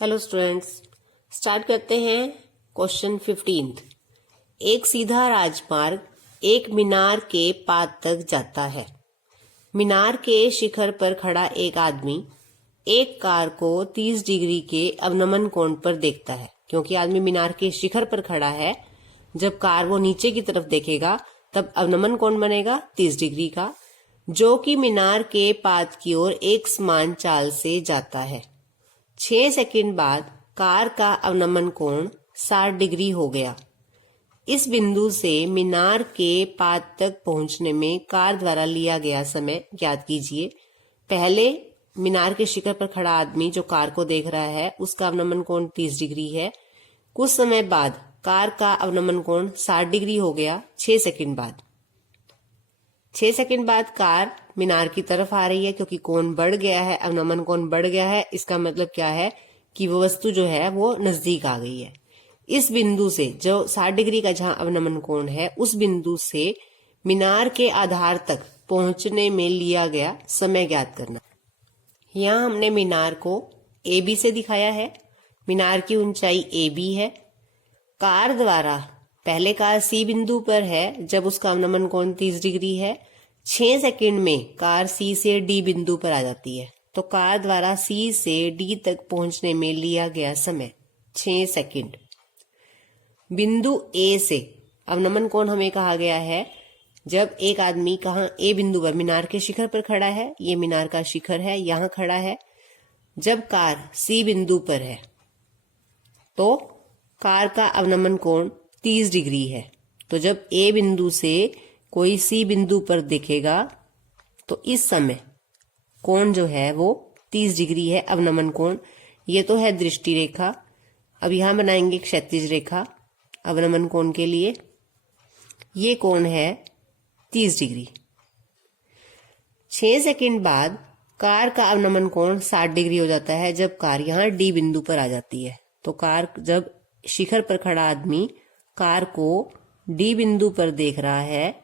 Hello students, start करते हैं question 15। एक सीधा राजमार्ग एक मीनार के पाद तक जाता है। मीनार के शिखर पर खड़ा एक आदमी एक कार को 30 डिग्री के अवनमन कोण पर देखता है। क्योंकि आदमी मीनार के शिखर पर खड़ा है, जब कार वो नीचे की तरफ देखेगा तब अवनमन कोण बनेगा 30 डिग्री का, जो कि मीनार के पाद की ओर एक समान चाल से जाता है। 6 सेकंड बाद कार का अवनमन कोण 60 डिग्री हो गया। इस बिंदु से मीनार के पाद तक पहुंचने में कार द्वारा लिया गया समय ज्ञात कीजिए। पहले मीनार के शिखर पर खड़ा आदमी जो कार को देख रहा है, उसका अवनमन कोण 30 डिग्री है। कुछ समय बाद कार का अवनमन कोण 60 डिग्री हो गया। 6 सेकंड बाद 6 सेकंड बाद कार मीनार की तरफ आ रही है, क्योंकि कोण बढ़ गया है, अवनमन कोण बढ़ गया है। इसका मतलब क्या है कि वो वस्तु जो है वो नजदीक आ गई है। इस बिंदु से जो 60 डिग्री का जहां अवनमन कोण है, उस बिंदु से मीनार के आधार तक पहुंचने में लिया गया समय ज्ञात करना। यहाँ हमने मीनार को ए बी से दिखाया है। मीनार की ऊंचाई ए बी है। कार द्वारा पहले कार सी बिंदु पर है, जब उसका अवनमन कोण 30 डिग्री है। 6 सेकंड में कार सी से डी बिंदु पर आ जाती है। तो कार द्वारा सी से डी तक पहुंचने में लिया गया समय 6 सेकंड। बिंदु ए से अवनमन कोण हमें कहा गया है जब एक आदमी कहाँ ए बिंदु पर मीनार के शिखर पर खड़ा है। ये मीनार का शिखर है, यहां खड़ा है। जब कार सी बिंदु पर है तो कार का अवनमन कोण 30 डिग्री है। तो जब ए बिंदु से कोई सी बिंदु पर दिखेगा तो इस समय कोण जो है वो 30 डिग्री है, अवनमन कोण। ये तो है दृष्टि रेखा। अब यहां बनाएंगे क्षैतिज रेखा अवनमन कोण के लिए। ये कोण है 30 डिग्री। 6 सेकंड बाद कार का अवनमन कोण 60 डिग्री हो जाता है, जब कार यहां डी बिंदु पर आ जाती है। तो कार जब शिखर पर खड़ा आदमी कार को डी बिंदु पर देख रहा है,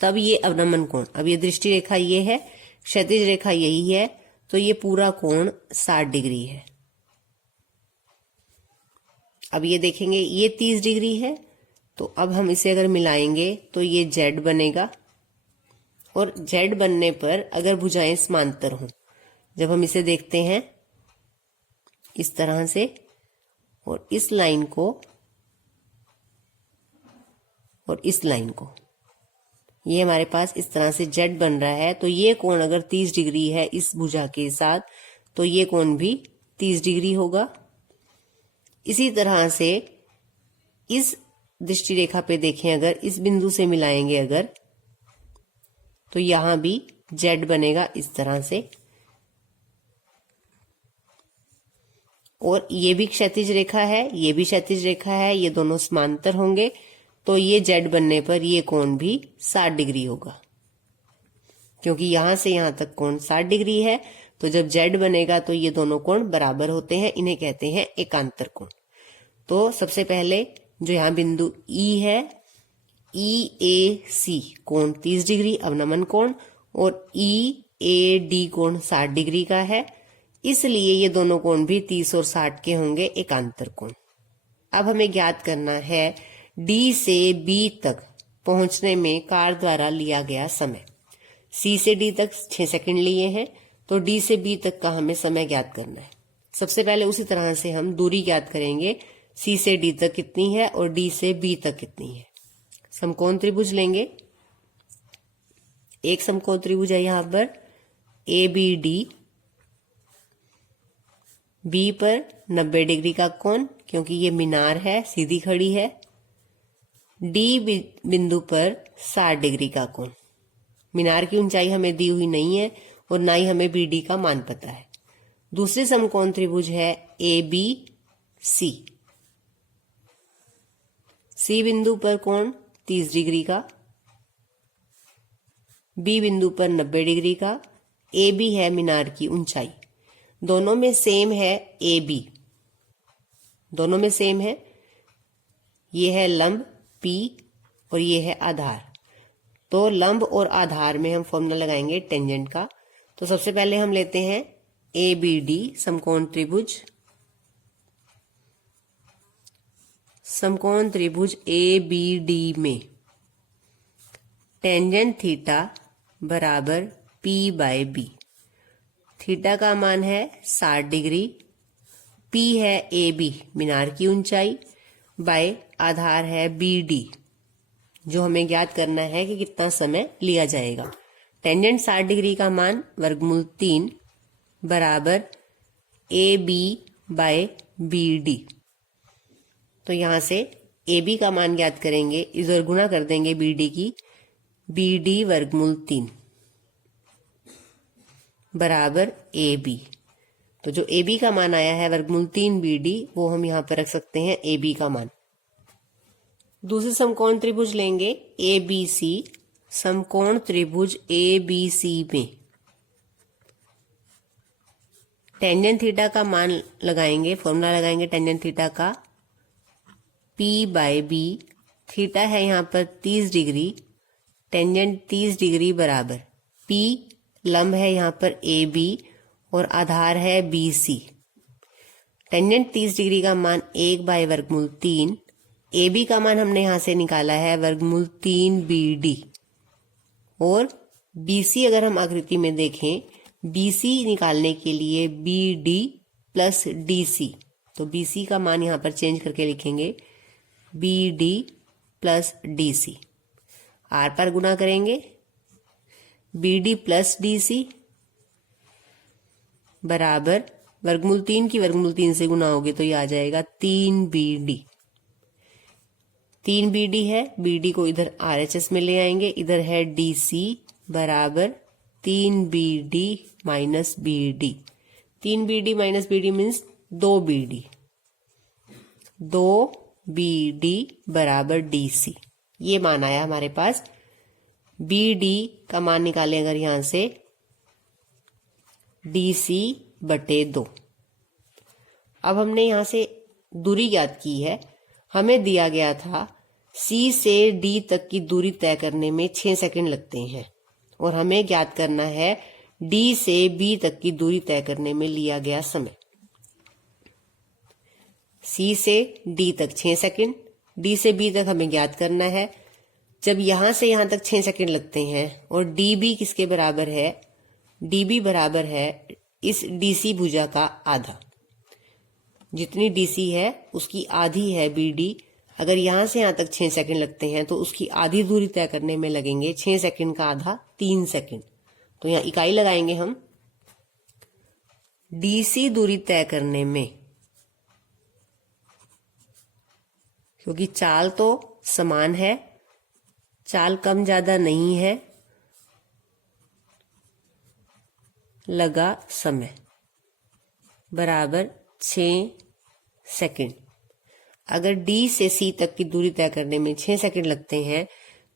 तब ये अवनमन कोण, अब ये दृष्टि रेखा ये है, क्षैतिज रेखा यही है, तो ये पूरा कोण 60 डिग्री है। अब ये देखेंगे ये 30 डिग्री है, तो अब हम इसे अगर मिलाएंगे तो ये जेड बनेगा। और जेड बनने पर अगर भुजाएं समांतर हों, जब हम इसे देखते हैं इस तरह से, और इस लाइन को और इस लाइन को, ये हमारे पास इस तरह से जेड बन रहा है। तो ये कोण अगर 30 डिग्री है इस भुजा के साथ, तो ये कोण भी 30 डिग्री होगा। इसी तरह से इस दृष्टि रेखा पे देखें, अगर इस बिंदु से मिलाएंगे अगर, तो यहां भी जेड बनेगा इस तरह से। और ये भी क्षैतिज रेखा है, ये भी क्षैतिज रेखा है, ये दोनों समांतर होंगे, तो ये जेड बनने पर ये कोण भी 60 डिग्री होगा। क्योंकि यहां से यहां तक कोण 60 डिग्री है, तो जब जेड बनेगा तो ये दोनों कोण बराबर होते हैं। इन्हें कहते हैं एकांतर कोण। तो सबसे पहले जो यहां बिंदु ई है, ई ए सी कोण 30 डिग्री अवनमन कोण, और ई ए डी कोण 60 डिग्री का है, इसलिए ये दोनों कोण भी 30 और 60 के होंगे, एकांतर कोण। अब हमें ज्ञात करना है डी से बी तक पहुंचने में कार द्वारा लिया गया समय। सी से डी तक 6 सेकंड लिए हैं, तो डी से बी तक का हमें समय ज्ञात करना है। सबसे पहले उसी तरह से हम दूरी ज्ञात करेंगे, सी से डी तक कितनी है और डी से बी तक कितनी है। समकोण त्रिभुज लेंगे। एक समकोण त्रिभुज है यहां पर ए बी डी। बी पर 90 डिग्री का कोण, क्योंकि ये मीनार है, सीधी खड़ी है। डी बिंदु पर 60 डिग्री का कोण। मीनार की ऊंचाई हमें दी हुई नहीं है और ना ही हमें बी डी का मान पता है। दूसरे समकोण त्रिभुज है ए बी सी। सी बिंदु पर कोण 30 डिग्री का, बी बिंदु पर 90 डिग्री का। ए बी है मीनार की ऊंचाई। दोनों में सेम है ए बी, दोनों में सेम है। ये है लंब P और ये है आधार। तो लंब और आधार में हम फॉर्मूला लगाएंगे टेंजेंट का। तो सबसे पहले हम लेते हैं ABD समकोण त्रिभुज, समकोण त्रिभुज ABD में टेंजेंट थीटा बराबर P/B। थीटा का मान है 60 डिग्री, P है AB मीनार की ऊंचाई, बाय आधार है BD जो हमें ज्ञात करना है कि कितना समय लिया जाएगा। टेंजेंट 60 डिग्री का मान वर्गमूल 3 बराबर AB/BD। तो यहां से AB का मान ज्ञात करेंगे, इधर गुणा कर देंगे BD की, BD वर्गमूल 3 बराबर AB। तो जो AB का मान आया है वर्गमूल 3 BD, वो हम यहां पर रख सकते हैं AB का मान। दूसरे समकोण त्रिभुज लेंगे ABC, समकोण त्रिभुज ABC में टेंजेंट थीटा का मान लगाएंगे, फॉर्मूला लगाएंगे टेंजेंट थीटा का, P/B। थीटा है यहाँ पर 30 डिग्री, टेंजेंट 30 डिग्री बराबर P लंब है यहाँ पर AB और आधार है BC। टेंजेंट 30 डिग्री का मान 1/वर्गमूल 3, AB का मान हमने यहां से निकाला है वर्गमूल 3 BD, और BC अगर हम आकृति में देखें, BC निकालने के लिए BD प्लस DC, तो BC का मान यहां पर चेंज करके लिखेंगे BD प्लस DC। आर पर गुणा करेंगे, BD प्लस DC बराबर वर्गमूल 3 की वर्गमूल 3 से गुणा होगी तो ये आ जाएगा 3BD। 3BD है, BD को इधर RHS में ले आएंगे, इधर है DC बराबर 3BD minus BD। 3BD minus BD means 2BD। 2BD बराबर DC। ये मान आया हमारे पास। BD का मान निकालें अगर यहां से, DC/2। अब हमने यहां से दूरी ज्ञात की है। हमें दिया गया था C से D तक की दूरी तय करने में 6 सेकंड लगते हैं, और हमें ज्ञात करना है D से B तक की दूरी तय करने में लिया गया समय। C से D तक 6 सेकंड, D से B तक हमें ज्ञात करना है। जब यहां से यहां तक 6 सेकंड लगते हैं और DB किसके बराबर है, DB बराबर है इस DC भुजा का आधा। जितनी DC है उसकी आधी है BD। अगर यहां से यहां तक 6 सेकंड लगते हैं तो उसकी आधी दूरी तय करने में लगेंगे 6 सेकंड का आधा 3 सेकंड। तो यहां इकाई लगाएंगे हम। DC दूरी तय करने में, क्योंकि चाल तो समान है, चाल कम ज्यादा नहीं है, लगा समय बराबर 6 सेकंड। अगर D से C तक की दूरी तय करने में 6 सेकंड लगते हैं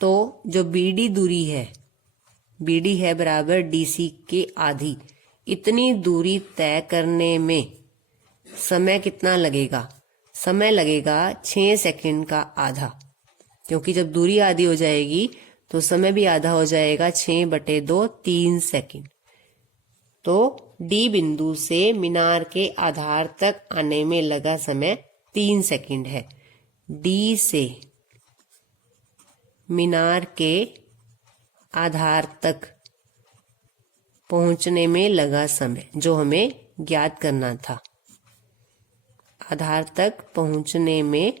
तो जो BD दूरी है, BD है बराबर DC के आधी। इतनी दूरी तय करने में समय कितना लगेगा? समय लगेगा 6 सेकंड का आधा, क्योंकि जब दूरी आधी हो जाएगी तो समय भी आधा हो जाएगा, 6/2 3 सेकंड। तो D बिंदु से मीनार के आधार तक आने में लगा समय 3 सेकंड है। D से मीनार के आधार तक पहुंचने में लगा समय जो हमें ज्ञात करना था। आधार तक पहुंचने में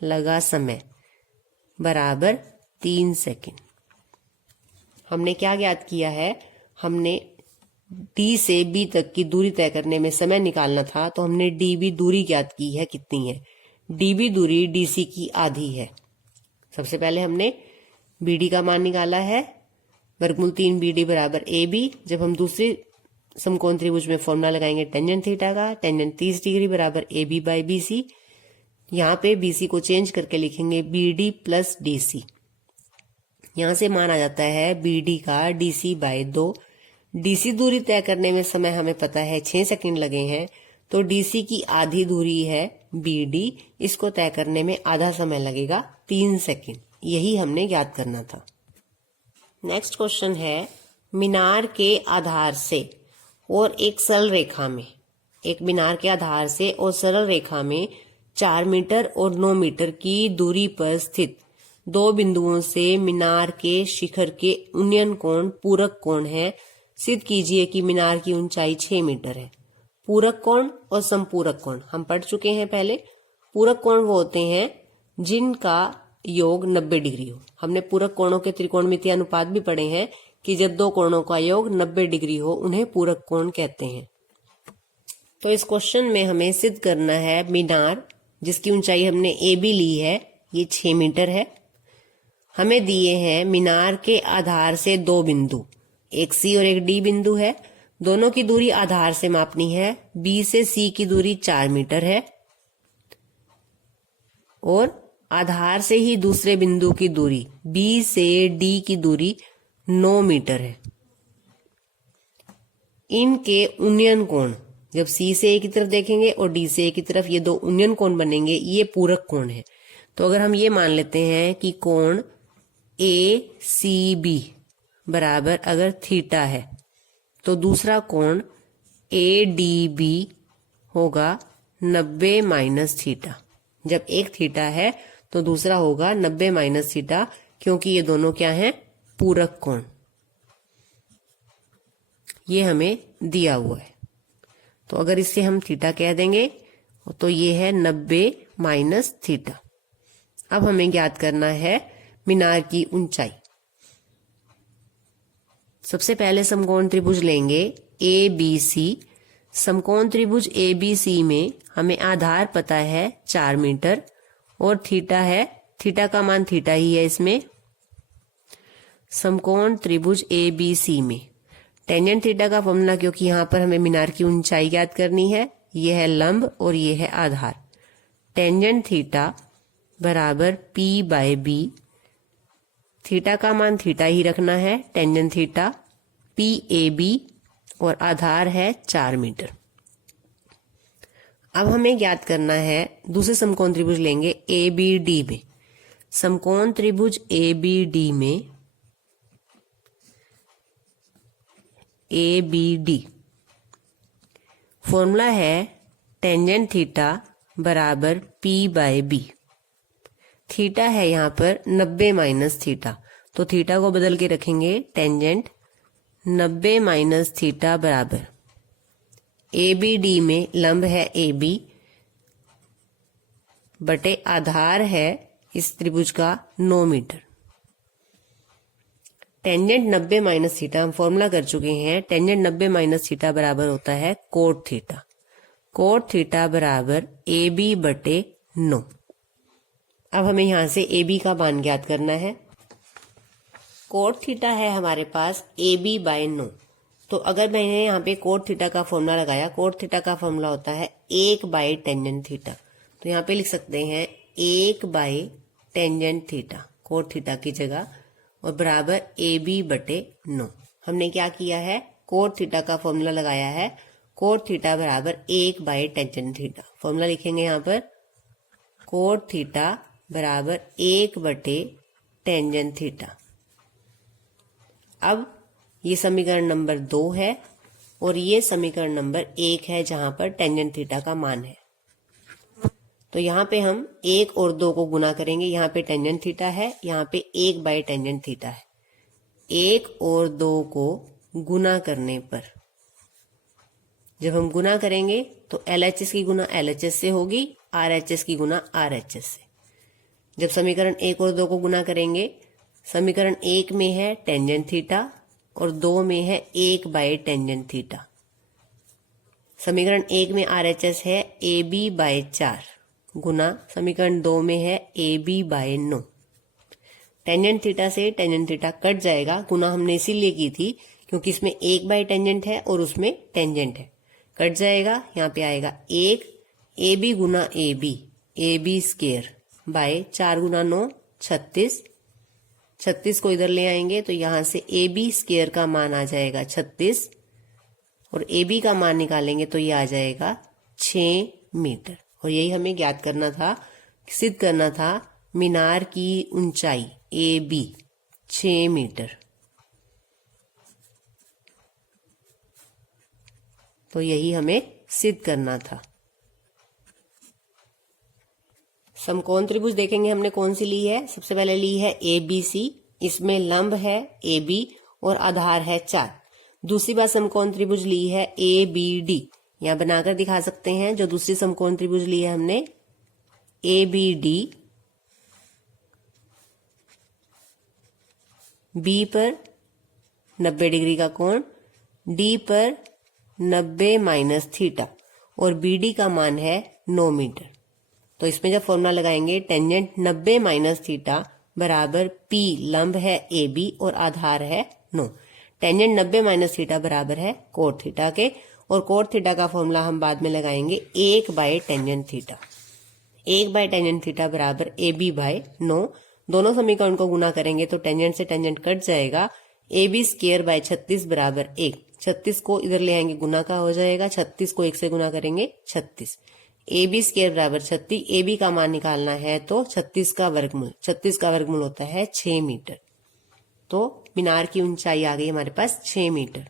लगा समय बराबर 3 सेकंड। हमने क्या ज्ञात किया है? हमने D से B तक की दूरी तय करने में समय निकालना था, तो हमने DB दूरी ज्ञात की है। कितनी है? DB दूरी DC की आधी है। सबसे पहले हमने BD का मान निकाला है, वर्गमूल 3 BD बराबर AB। जब हम दूसरे समकोण त्रिभुज में फॉर्मूला लगाएंगे टेंजेंट थीटा का, टेंजेंट 30 डिग्री बराबर AB/BC। यहाँ पे BC को चेंज करके लिखेंगे BD प्लस DC। यहाँ से मान आ जाता है BD का DC/2। DC दूरी तय करने में समय हमें पता है 6 सेकंड लगे हैं, तो DC की आधी दूरी है BD, इसको तय करने में आधा समय लगेगा 3 सेकंड। यही हमने ज्ञात करना था। नेक्स्ट क्वेश्चन है, मीनार के आधार से और एक सरल रेखा में, एक मीनार के आधार से और सरल रेखा में 4 मीटर और 9 मीटर की दूरी पर स्थित दो बिंदुओं से मीनार के शिखर के उन्नयन कोण पूरक कोण है। सिद्ध कीजिए कि मीनार की ऊंचाई 6 मीटर है। पूरक कोण और समपूरक कोण हम पढ़ चुके हैं पहले। पूरक कोण वो होते हैं जिनका योग 90 डिग्री हो। हमने पूरक कोणों के त्रिकोणमितीय अनुपात भी पढ़े हैं कि जब दो कोणों का योग 90 डिग्री हो उन्हें पूरक कोण कहते हैं। तो इस क्वेश्चन में हमें सिद्ध करना है मीनार जिसकी ऊंचाई हमने ए बी ली है, ये 6 मीटर है। हमें दिए हैं मीनार के आधार से दो बिंदु, एक सी और एक डी बिंदु है। दोनों की दूरी आधार से मापनी है। बी से सी की दूरी 4 मीटर है और आधार से ही दूसरे बिंदु की दूरी बी से डी की दूरी 9 मीटर है। इनके उन्नयन कोण जब सी से ए की तरफ देखेंगे और डी से ए की तरफ, ये दो उन्नयन कोण बनेंगे, ये पूरक कोण है। तो अगर हम ये मान लेते हैं कि कोण ए सी बी बराबर अगर थीटा है तो दूसरा कोण ए डी बी होगा 90 माइनस थीटा। जब एक थीटा है तो दूसरा होगा 90 माइनस थीटा, क्योंकि ये दोनों क्या हैं? पूरक कोण। ये हमें दिया हुआ है तो अगर इससे हम थीटा कह देंगे तो ये है 90 माइनस थीटा। अब हमें ज्ञात करना है मीनार की ऊंचाई। सबसे पहले समकोण त्रिभुज लेंगे ए बी सी। समकोण त्रिभुज ए बी सी में हमें आधार पता है 4 मीटर और थीटा है, थीटा का मान थीटा ही है इसमें। समकोण त्रिभुज ए बी सी में टेंजेंट थीटा का फॉर्मूला, क्योंकि यहां पर हमें मीनार की ऊंचाई ज्ञात करनी है, यह है लंब और यह है आधार। टेंजेंट थीटा बराबर पी बाय बी। थीटा का मान थीटा ही रखना है, टेंजेंट थीटा पी ए बी और आधार है 4 मीटर। अब हमें ज्ञात करना है दूसरे समकोण त्रिभुज लेंगे ए बी डी में। समकोण त्रिभुज ए बी डी में ए बी डी फॉर्मूला है टेंजेंट थीटा बराबर पी बाय बी। थीटा है यहाँ पर 90 माइनस थीटा, तो थीटा को बदल के रखेंगे टेंजेंट 90 माइनस थीटा बराबर ए बी डी में लंब है ए बी बटे आधार है इस त्रिभुज का 9 मीटर। टेंजेंट 90 माइनस थीटा हम फॉर्मूला कर चुके हैं। टेंजेंट 90 माइनस थीटा बराबर होता है कोट थीटा। कोट थीटा बराबर ए बी बटे 9। अब हमें यहां से ए बी का मान ज्ञात करना है। कोट थीटा है हमारे पास ए बी बाय 9। तो अगर मैंने यहाँ पे कोट थीटा का फॉर्मूला लगाया, कोट थीटा का फॉर्मूला होता है 1 बाय टेंजेंट थीटा। तो यहाँ पे लिख सकते हैं 1 bye tangent theta cot theta की जगह और बराबर ए बी बटे 9। हमने क्या किया है? कोट थीटा का फॉर्मूला लगाया है। कोट थीटा बराबर 1 बाय टेंजेंट थीटा। फॉर्मूला लिखेंगे यहाँ पर कोट थीटा बराबर 1 बटे टेंजेंट थीटा। अब ये समीकरण नंबर 2 है और ये समीकरण नंबर 1 है जहां पर टेंजेंट थीटा का मान है। तो यहाँ पे हम 1 और 2 को गुना करेंगे। यहाँ पे टेंजेंट थीटा है, यहाँ पे 1 बाय टेंजेंट थीटा है। 1 और 2 को गुना करने पर जब हम गुना करेंगे तो LHS की गुना LHS से होगी, RHS की गुना RHS से। जब समीकरण 1 और 2 को गुना करेंगे, समीकरण 1 में है टेंजेंट थीटा और 2 में है 1 बाय टेंजेंट थीटा। समीकरण 1 में RHS है AB बाय 4 गुना समीकरण 2 में है AB बाय 9। टेंजेंट थीटा से टेंजेंट थीटा कट जाएगा। गुना हमने इसीलिए की थी क्योंकि इसमें 1 बाय टेंजेंट है और उसमें टेंजेंट है, कट जाएगा। यहाँ पे आएगा 1 AB Guna AB square by 4 गुना 9 36। 36 को इधर ले आएंगे तो यहाँ से AB स्क्वायर का मान आ जाएगा 36 और AB का मान निकालेंगे तो ये आ जाएगा 6 मीटर। और यही हमें ज्ञात करना था, सिद्ध करना था मीनार की ऊंचाई AB 6 मीटर। तो यही हमें सिद्ध करना था। समकोण त्रिभुज देखेंगे हमने कौन सी ली है। सबसे पहले ली है ABC, इसमें लंब है AB और आधार है 4। दूसरी बार समकोण त्रिभुज ली है ABD, यहां बनाकर दिखा सकते हैं। जो दूसरी समकोण त्रिभुज ली है हमने ABD, B पर 90 डिग्री का कोण, D पर 90 माइनस थीटा और BD का मान है 9 मीटर। तो इसमें जब फॉर्मूला लगाएंगे टेंजेंट 90 माइनस थीटा बराबर P, लंब है AB और आधार है 9। टेंजेंट 90 माइनस थीटा बराबर है कोट थीटा के, और कोट थीटा का फॉर्मूला हम बाद में लगाएंगे 1 bye tangent theta. 1 bye tangent थीटा बराबर AB बाय 9। दोनों समीकरण को गुना करेंगे तो टेंजेंट से टेंजेंट कट जाएगा। AB स्क्वायर बाय 36 बराबर 1। 36 को इधर ले आएंगे, गुना का हो जाएगा। 36 को 1 से गुना करेंगे 36। AB स्क्वायर बराबर 36। AB का मान निकालना है तो 36 का वर्गमूल। 36 का वर्गमूल होता है 6 मीटर। तो मीनार की ऊंचाई आ गई हमारे पास 6 मीटर।